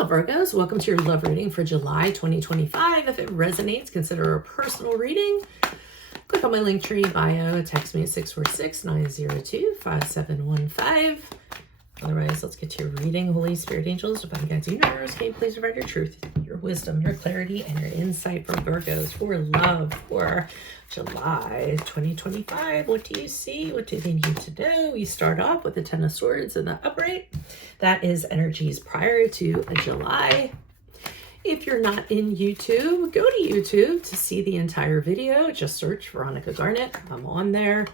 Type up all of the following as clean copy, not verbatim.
Hello, Virgos. Welcome to your love reading for July 2025. If it resonates, consider a personal reading. Click on my link tree bio. Text me at 646-902-5715. Otherwise, let's get to your reading. Holy Spirit, angels, divine guides, universe, can you please provide your truth, your wisdom, your clarity, and your insight for Virgos, for love, for July 2025. What do you see? What do they need to know? We start off with the Ten of Swords in the upright. That is energies prior to July. If you're not in YouTube, go to YouTube to see the entire video. Just search Veronica Garnet. I'm on there.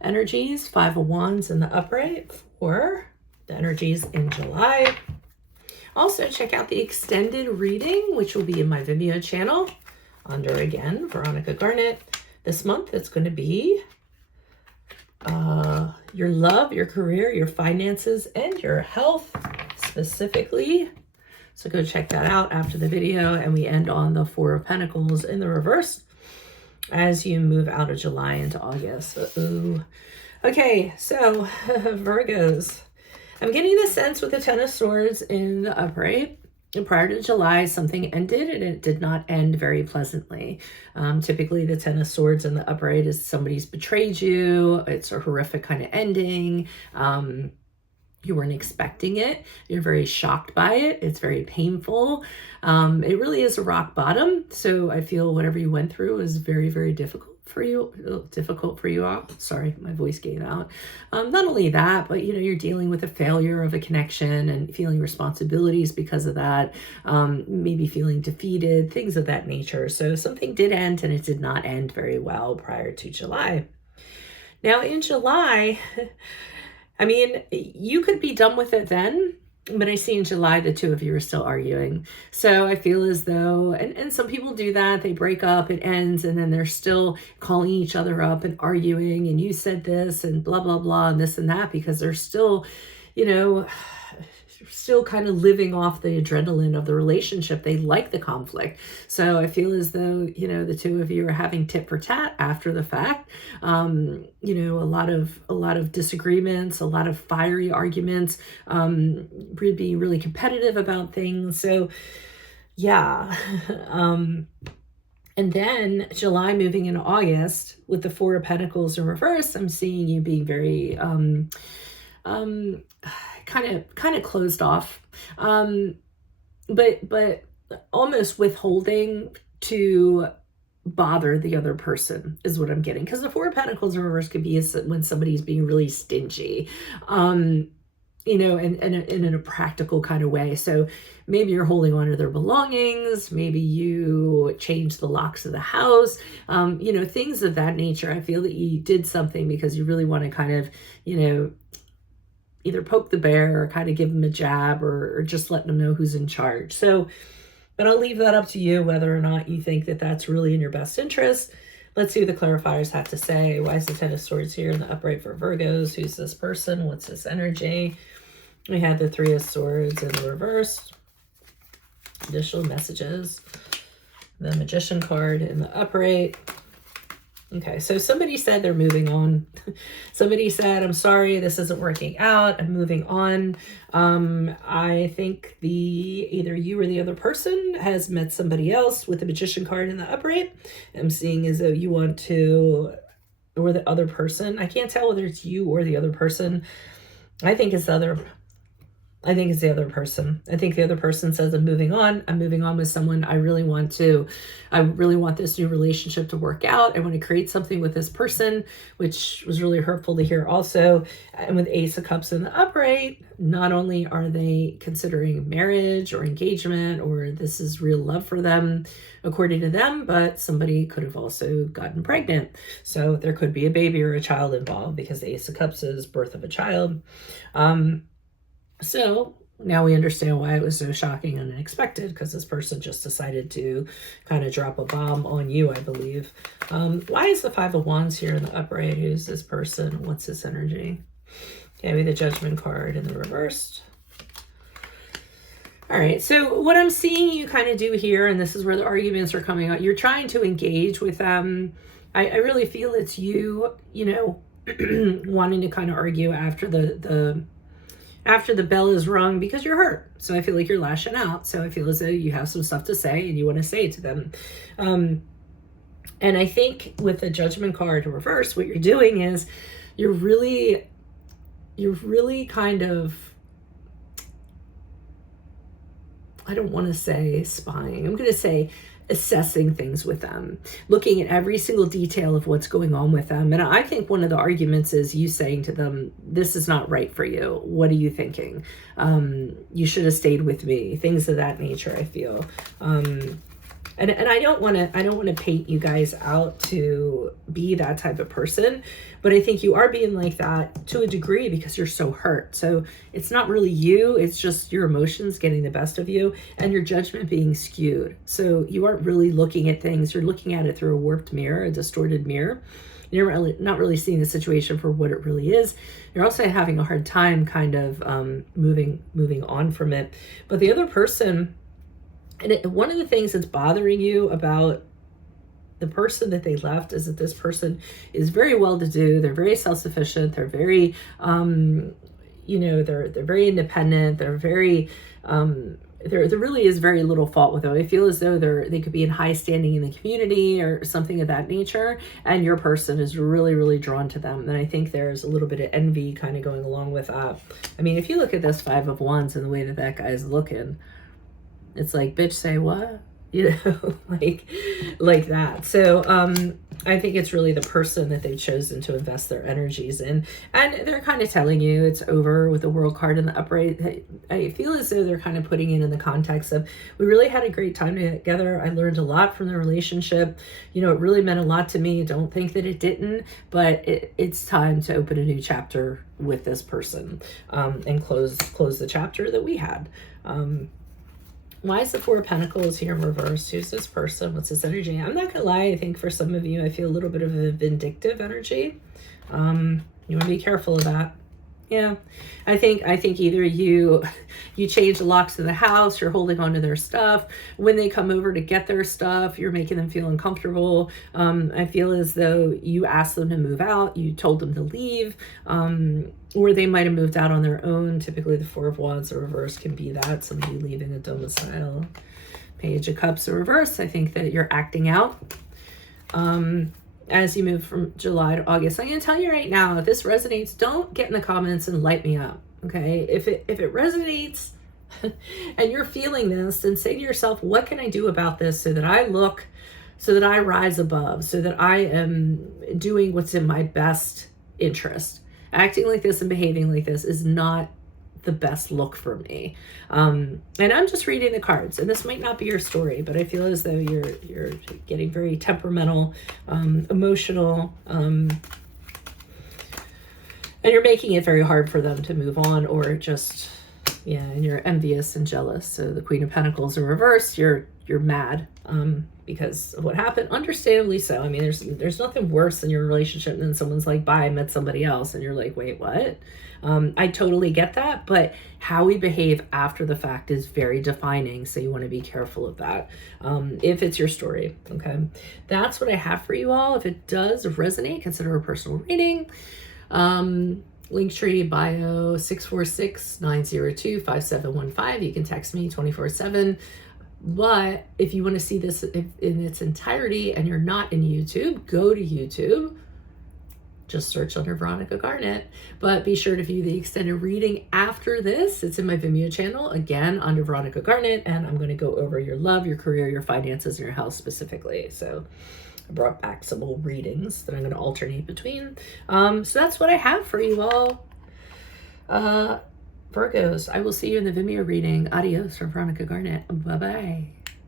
Energies, Five of Wands in the upright for the energies in July. Also, check out the extended reading, which will be in my Vimeo channel under, again, Veronica Garnet. This month, it's going to be your love, your career, your finances, and your health specifically. So go check that out after the video. And we end on the Four of Pentacles in the reverse as you move out of July into August. Okay, so Virgos, I'm getting the sense with the Ten of Swords in the upright. And prior to July, something ended, and it did not end very pleasantly. Typically, the Ten of Swords in the upright is somebody's betrayed you. It's a horrific kind of ending. You weren't expecting it. You're very shocked by it. It's very painful. It really is a rock bottom. So I feel whatever you went through is very, very difficult for you all. Sorry, my voice gave out. Not only that, but you're dealing with a failure of a connection and feeling responsibilities because of that. Maybe feeling defeated, things of that nature. So something did end, and it did not end very well prior to July. Now in July, I mean, you could be done with it then, but I see in July the two of you are still arguing. So I feel as though, and some people do that, they break up, it ends, and then they're still calling each other up and arguing, and you said this and blah, blah, blah, and this and that, because they're still, still kind of living off the adrenaline of the relationship. They like the conflict. So I feel as though, the two of you are having tit for tat after the fact. A lot of disagreements, a lot of fiery arguments, being really competitive about things. So yeah. And then July moving into August with the Four of Pentacles in reverse, I'm seeing you being very, kind of closed off, but almost withholding to bother the other person is what I'm getting. Because the Four of Pentacles in reverse could be when somebody's being really stingy, and in a practical kind of way. So maybe you're holding on to their belongings. Maybe you changed the locks of the house, things of that nature. I feel that you did something because you really want to kind of, either poke the bear or kind of give them a jab or just let them know who's in charge. So, but I'll leave that up to you, whether or not you think that that's really in your best interest. Let's see what the clarifiers have to say. Why is the Ten of Swords here in the upright for Virgos? Who's this person? What's this energy? We had the Three of Swords in the reverse. Additional messages. The Magician card in the upright. Okay, so somebody said they're moving on. Somebody said, I'm sorry, this isn't working out. I'm moving on. I think either you or the other person has met somebody else with the Magician card in the upright. I'm seeing as though you want to, or the other person. I can't tell whether it's you or the other person. I think it's the other person. I think the other person says, I'm moving on. I'm moving on with someone. I really want this new relationship to work out. I want to create something with this person, which was really hurtful to hear also. And with Ace of Cups in the upright, not only are they considering marriage or engagement, or this is real love for them, according to them, but somebody could have also gotten pregnant. So there could be a baby or a child involved, because the Ace of Cups is birth of a child. So now we understand why it was so shocking and unexpected, because this person just decided to kind of drop a bomb on you, I believe. Why is the Five of Wands here in the upright? Who's this person? What's this energy? Okay, we have the Judgment card in the reversed. All right, so what I'm seeing you kind of do here, and this is where the arguments are coming out, you're trying to engage with them. I really feel it's you, wanting to kind of argue after the after the bell is rung because you're hurt. So I feel like you're lashing out. So I feel as though you have some stuff to say and you want to say it to them. And I think with the Judgment card in reverse, what you're doing is you're really kind of, I don't want to say spying. I'm going to say assessing things with them, looking at every single detail of what's going on with them. And I think one of the arguments is you saying to them, this is not right for you. What are you thinking? You should have stayed with me. Things of that nature, I feel. And I don't want to paint you guys out to be that type of person, but I think you are being like that to a degree because you're so hurt. So it's not really you, it's just your emotions getting the best of you and your judgment being skewed. So you aren't really looking at things, you're looking at it through a warped mirror, a distorted mirror. You're not really seeing the situation for what it really is. You're also having a hard time kind of moving on from it. But the other person, and one of the things that's bothering you about the person that they left is that this person is very well-to-do. They're very self-sufficient. They're very, they're very independent. They're very, there really is very little fault with them. I feel as though they could be in high standing in the community or something of that nature, and your person is really, really drawn to them. And I think there's a little bit of envy kind of going along with that. I mean, if you look at this 5 of Wands and the way that guy's looking, it's like, bitch, say what? Like that. So I think it's really the person that they've chosen to invest their energies in. And they're kind of telling you it's over with the World card in the upright. I feel as though they're kind of putting it in the context of, we really had a great time together. I learned a lot from the relationship. It really meant a lot to me. Don't think that it didn't, but it's time to open a new chapter with this person and close the chapter that we had. Why is the 4 of Pentacles here in reverse? Who's this person? What's this energy? I'm not gonna lie, I think for some of you, I feel a little bit of a vindictive energy. You want to be careful of that. Yeah, I think either you change the locks of the house, you're holding on to their stuff. When they come over to get their stuff, you're making them feel uncomfortable. I feel as though you asked them to move out, you told them to leave, or they might have moved out on their own. Typically the 4 of Wands in reverse can be that, somebody leaving a domicile. Page of Cups in reverse, I think that you're acting out. As you move from July to August. I'm going to tell you right now, if this resonates, don't get in the comments and light me up, okay? If it resonates and you're feeling this, then say to yourself, what can I do about this so that I rise above, so that I am doing what's in my best interest? Acting like this and behaving like this is not the best look for me. And I'm just reading the cards, and this might not be your story, but I feel as though you're getting very temperamental, emotional, and you're making it very hard for them to move on, or just, yeah, and you're envious and jealous. So the Queen of Pentacles in reverse, you're mad because of what happened. Understandably so. I mean, there's nothing worse in your relationship than someone's like, bye, I met somebody else, and you're like, wait, what? I totally get that, but how we behave after the fact is very defining, so you want to be careful of that if it's your story. Okay, that's what I have for you all. If it does resonate, consider a personal reading. Linktree bio 646-902-5715. You can text me 24/7. But if you want to see this in its entirety and you're not in YouTube, go to YouTube. Just search under Veronica Garnet. But be sure to view the extended reading after this. It's in my Vimeo channel, again, under Veronica Garnet. And I'm going to go over your love, your career, your finances, and your health specifically. So I brought back some old readings that I'm going to alternate between. So that's what I have for you all. Virgos, I will see you in the Vimeo reading. Adios from Veronica Garnet. Bye-bye.